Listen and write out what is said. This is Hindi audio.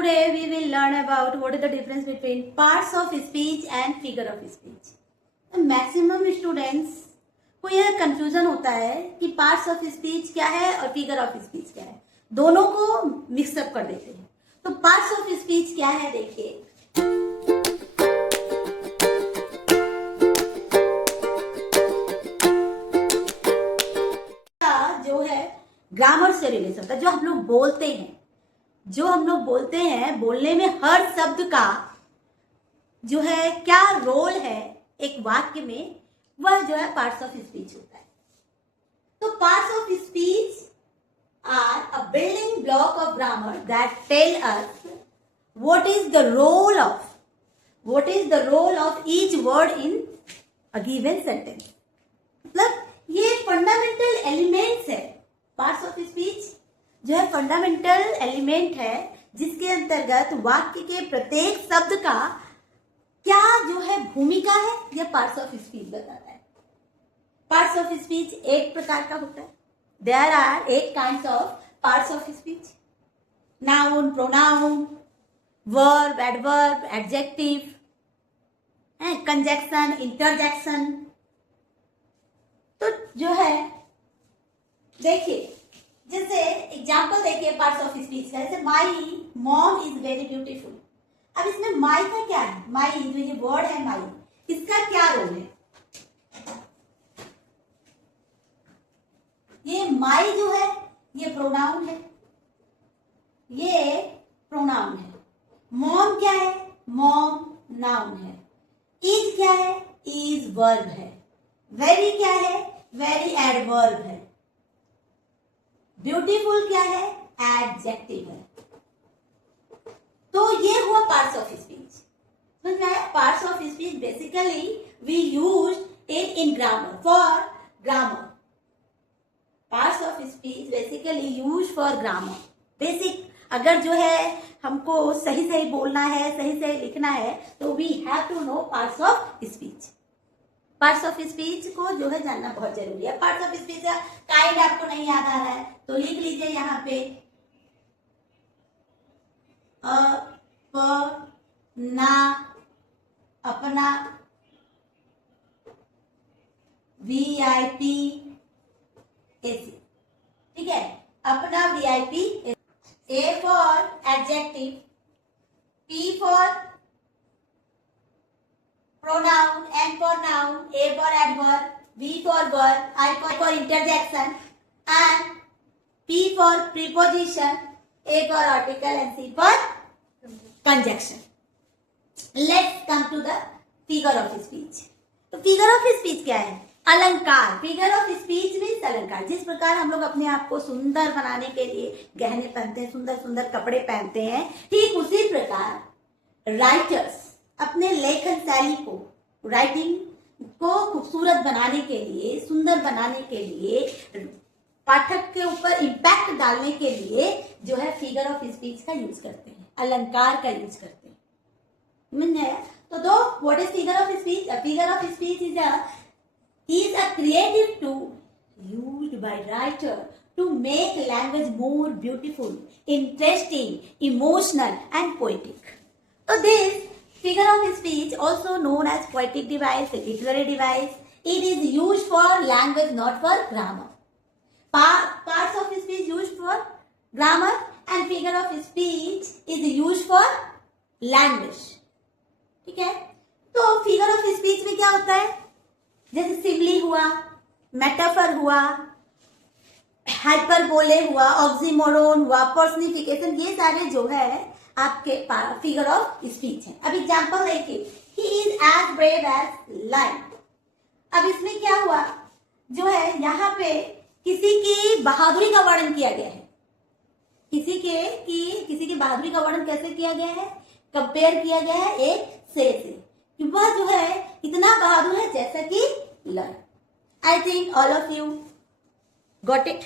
today we will learn about what is the difference between parts of speech and figure of speech. The maximum students को यह कंफ्यूजन होता है कि पार्ट्स ऑफ स्पीच क्या है और फिगर ऑफ स्पीच क्या है, दोनों को मिक्सअप कर देते हैं. तो पार्ट्स ऑफ स्पीच क्या है देखिए. जो है ग्रामर से रिलेशन होता है. जो हम लोग बोलते हैं बोलने में हर शब्द का जो है क्या रोल है एक वाक्य में, वह जो है पार्ट्स ऑफ स्पीच होता है. तो parts of speech are a building block of grammar that tell us what is the role of each word in a given sentence. मतलब ये फंडामेंटल एलिमेंट्स है. पार्ट्स ऑफ स्पीच जो है फंडामेंटल एलिमेंट है जिसके अंतर्गत वाक्य के प्रत्येक शब्द का क्या जो है भूमिका है, यह पार्ट्स ऑफ स्पीच बताता है. पार्ट्स ऑफ स्पीच 8 प्रकार का होता है. There are 8 kinds of parts of speech. Noun, pronoun, verb, adverb, adjective, conjunction, interjection. तो जो है देखिए, जैसे एग्जाम्पल देखिए पार्ट्स ऑफ स्पीच का. जैसे my mom is very beautiful. अब इसमें माई का क्या है, माई जो ये वर्ड है माई, इसका क्या रोल है. ये माई जो है ये प्रोनाउन है, मॉम क्या है, मॉम नाउन है. इज क्या है, इज वर्ब है. वेरी क्या है, वेरी एडवर्ब है. ब्यूटीफुल क्या है, एडजेक्टिव है. तो ये हुआ पार्ट्स ऑफ स्पीच. समझ में आया. Parts of speech basically we use it in grammar, for grammar. Parts of speech basically use for grammar. Basic अगर जो है हमको सही सही बोलना है, सही सही लिखना है, तो we have to know parts of speech. Parts of speech को जो है जानना बहुत जरूरी है. पार्ट्स ऑफ स्पीच का काइंड आपको नहीं याद आ रहा है तो लिख लीजिए यहाँ पे अपना, अपना, VIP ऐसे. ठीक है, अपना VIP. A for adjective, P for pronoun, N for noun, A for adverb, V for verb, I for interjection, and P for preposition, A for article, and C for conjunction. Let's come to the figure of speech. तो figure of speech क्या है, अलंकार. फिगर ऑफ स्पीच मीन्स अलंकार. जिस प्रकार हम लोग अपने आप को सुंदर बनाने के लिए गहने पहनते हैं, सुंदर सुंदर कपड़े पहनते हैं, ठीक उसी प्रकार राइटर्स अपने लेखन शैली को, राइटिंग को खूबसूरत बनाने के लिए, सुंदर बनाने के लिए, पाठक के ऊपर इम्पैक्ट डालने के लिए जो है फिगर ऑफ स्पीच का यूज करते हैं, अलंकार का यूज करते हैं. तो what is figure of speech? Figure of speech is a creative tool used by writer to make language more beautiful, interesting, emotional, and poetic. So this figure of speech, also known as poetic device, literary device, it is used for language, not for grammar. Parts of speech used for grammar and figure of speech is used for language. ठीक है. तो figure of speech में क्या होता है, जैसे सिमली हुआ, मेटाफर हुआ, हाइपरबोले हुआ, ऑक्सीमोरोन हुआ, पर्सनिफिकेशन, ये सारे जो है आपके फिगर ऑफ स्पीच है. अब एग्जांपल देखिए, he is as brave as lion. अब इसमें क्या हुआ, जो है यहाँ पे किसी की बहादुरी का वर्णन किया गया है. किसी की बहादुरी का वर्णन कैसे किया गया है, कंपेयर किया गया है एक शेर से, कि वह जो है इतना बहादुर है जैसा कि learn. I think all of you got it.